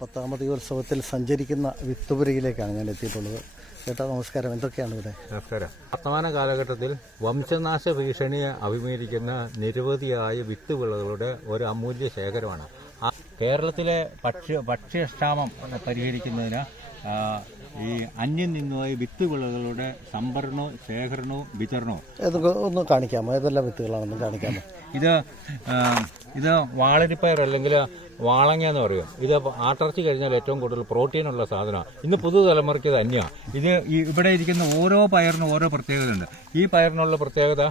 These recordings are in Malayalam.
പത്താമത് ഉത്സവത്തിൽ സഞ്ചരിക്കുന്ന വിത്തുപുരയിലേക്കാണ് ഞാൻ എത്തിയിട്ടുള്ളത്. ചേട്ടാ നമസ്കാരം. എന്തൊക്കെയാണ് ഇവിടെ? നമസ്കാരം. വർത്തമാന കാലഘട്ടത്തിൽ വംശനാശ ഭീഷണിയെ അഭിമുഖീകരിക്കുന്ന നിരവധിയായ വിത്ത് വിളകളുടെ ഒരു അമൂല്യ ശേഖരമാണ്. കേരളത്തിലെ ഭക്ഷ്യ ഭക്ഷ്യക്ഷാമം പരിഹരിക്കുന്നതിന് ഈ അന്യം നിന്നുപോയ വിത്ത് വിളകളുടെ സംഭരണവും ശേഖരണവും വിതരണവും. ഏതൊക്കെ? ഒന്ന് കാണിക്കാമോ? ഏതെല്ലാം വിത്തുകളാണെന്ന് കാണിക്കാമോ? ഇത് ഇത് വാളരിപ്പയർ അല്ലെങ്കിൽ വാളങ്ങ എന്ന് പറയും. ഇത് ആട്ടിറച്ചി കഴിഞ്ഞാൽ ഏറ്റവും കൂടുതൽ പ്രോട്ടീൻ ഉള്ള സാധനമാണ് ഇന്ന് പുതുതലമുറയ്ക്ക് ഇത് അന്യമാണ് ഇത് ഇവിടെ ഇരിക്കുന്ന ഓരോ പയറിനും ഓരോ പ്രത്യേകത ഉണ്ട് ഈ പയറിനുള്ള പ്രത്യേകത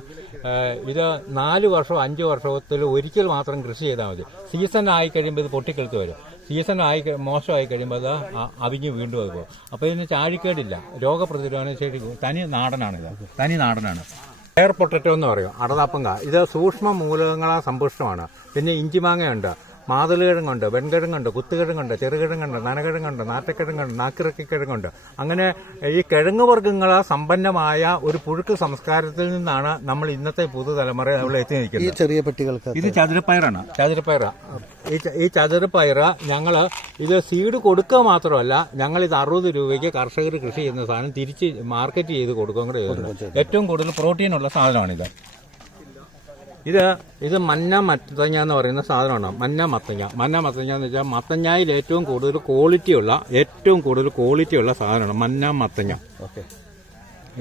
ഇത് നാല് വർഷമോ അഞ്ച് വർഷത്തിൽ ഒരിക്കൽ മാത്രം കൃഷി ചെയ്താൽ മതി. സീസൺ ആയി കഴിയുമ്പോൾ ഇത് പൊട്ടിക്കെടുത്ത് വരും. സീസൺ ആയി മോശമായി കഴിയുമ്പോൾ അത് അവിഞ്ഞ് വീണ്ടും അത് പോകും. അപ്പോൾ ഇതിന് ചാഴിക്കേടില്ല. രോഗപ്രതിരോധ ശേഷി തനി നാടനാണിത്. തനി നാടനാണ്. എയർ പൊട്ടറ്റോ എന്ന് പറയും. അടതാപ്പങ്ക ഇത് സൂക്ഷ്മ മൂലകങ്ങളാ സമ്പുഷ്ടമാണ്. പിന്നെ ഇഞ്ചിമാങ്ങയുണ്ട്. മാതളുകിഴങ്ങുണ്ട് വെൺകിഴങ്ങുണ്ട് കുത്തുകിഴങ്ങുണ്ട് ചെറുകിഴങ്ങുണ്ട് നനകിഴങ്ങുണ്ട് നാറ്റക്കിഴങ്ങുണ്ട് നാക്കിറക്കിക്കിഴങ്ങുണ്ട് അങ്ങനെ ഈ കിഴങ്ങ് വർഗങ്ങൾ സമ്പന്നമായ ഒരു പുഴുക്ക് സംസ്കാരത്തിൽ നിന്നാണ് നമ്മൾ ഇന്നത്തെ പുതുതലമുറ നമ്മൾ എത്തി ഈ നിൽക്കുന്നത്. ചെറിയ പെട്ടികൾക്ക് ഇത് ചതുരപ്പയറാണ്. ചതുരപ്പയറ. ഈ ച- ഈ ചതുരപ്പയറ ഞങ്ങൾ ഇത് സീഡ് കൊടുക്കുക മാത്രമല്ല ഞങ്ങൾ ഇത് അറുപത് രൂപയ്ക്ക് കർഷകർ കൃഷി ചെയ്യുന്ന സാധനം തിരിച്ച് മാർക്കറ്റ് ചെയ്ത് കൊടുക്കുകയും കൂടെ ചെയ്യുന്നുണ്ട്. ഏറ്റവും കൂടുതൽ പ്രോട്ടീൻ ഉള്ള സാധനമാണിത്. ഇത് ഇത് മഞ്ഞ മത്തങ്ങ എന്ന് പറയുന്ന സാധനമാണ്? മഞ്ഞ മത്തങ്ങ. മഞ്ഞ മത്തങ്ങ എന്ന് വെച്ചാൽ മത്തങ്ങയിൽ ഏറ്റവും കൂടുതൽ ക്വാളിറ്റിയുള്ള ഏറ്റവും കൂടുതൽ ക്വാളിറ്റിയുള്ള സാധനമാണ് മഞ്ഞ മത്തങ്ങ. ഓക്കെ.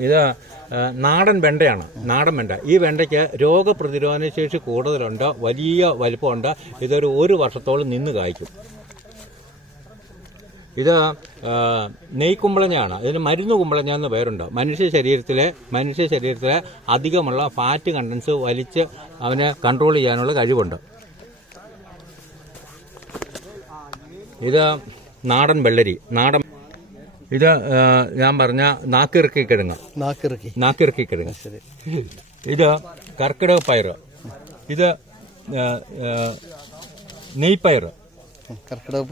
ഇത് നാടൻ വെണ്ടയാണ്. നാടൻ വെണ്ട. ഈ വെണ്ടയ്ക്ക് രോഗപ്രതിരോധന ശേഷി കൂടുതലുണ്ട് വലിയ വലിപ്പമുണ്ട്. ഇതൊരു ഒരു വർഷത്തോളം നിന്ന് കായ്ക്കും. ഇത് നെയ് നെയ്ക്കുമ്പളഞ്ഞാണ് ഇതിന് മരുന്ന് കുമ്പളഞ്ഞ എന്ന് പേരുണ്ട്. മനുഷ്യ ശരീരത്തിലെ മനുഷ്യ ശരീരത്തിലെ അധികമുള്ള ഫാറ്റ് കണ്ടൻസ് വലിച്ച് അവനെ കൺട്രോൾ ചെയ്യാനുള്ള കഴിവുണ്ട്. ഇത് നാടൻ വെള്ളരി. നാടൻ ഇത് ഞാൻ പറഞ്ഞ നാക്കിറക്കി കിഴങ്ങ് നാക്കിറക്കി. നാക്കിറക്കി കിഴങ്ങ് ഇത് കർക്കിടക പയർ ഇത് നെയ്പയർ കർക്കിടക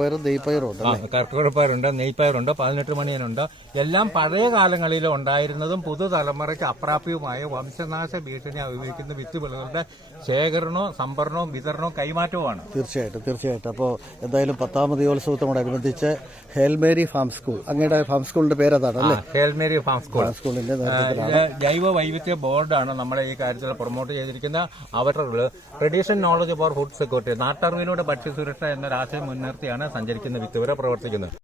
കർക്കിടക പയറുണ്ട് നെയ്പയറുണ്ട് പതിനെട്ട് മണിയനുണ്ട്. എല്ലാം പഴയ കാലങ്ങളിൽ ഉണ്ടായിരുന്നതും പുതുതലമുറയ്ക്ക് അപ്രാപ്യവുമായ വംശനാശ ഭീഷണി അഭിമുഖിക്കുന്ന വിത്ത് വിളകളുടെ ശേഖരണവും സംഭരണവും വിതരണവും കൈമാറ്റവുമാണ്. തീർച്ചയായിട്ടും തീർച്ചയായിട്ടും. അപ്പോൾ എന്തായാലും പത്താമത് യോത്സവത്തോടനുബന്ധിച്ച് ഹേൽമേരി ഫാം സ്കൂൾ അങ്ങയുടെ ഫാം സ്കൂളിന്റെ പേരതാണ് അല്ലേ? Hail Mary farm school. സ്കൂളിന്റെ ജൈവ വൈവിധ്യ ബോർഡാണ് നമ്മളെ ഈ കാര്യത്തിൽ പ്രൊമോട്ട് ചെയ്തിരിക്കുന്ന അവരുടെ traditional knowledge for food security നാട്ടറിവിലൂടെ ഭക്ഷ്യസുരക്ഷ എന്നൊരാശയം മുൻനിർത്തിയാണ് സഞ്ചരിക്കുന്ന വിത്തുവര പ്രവർത്തിക്കുന്നത്.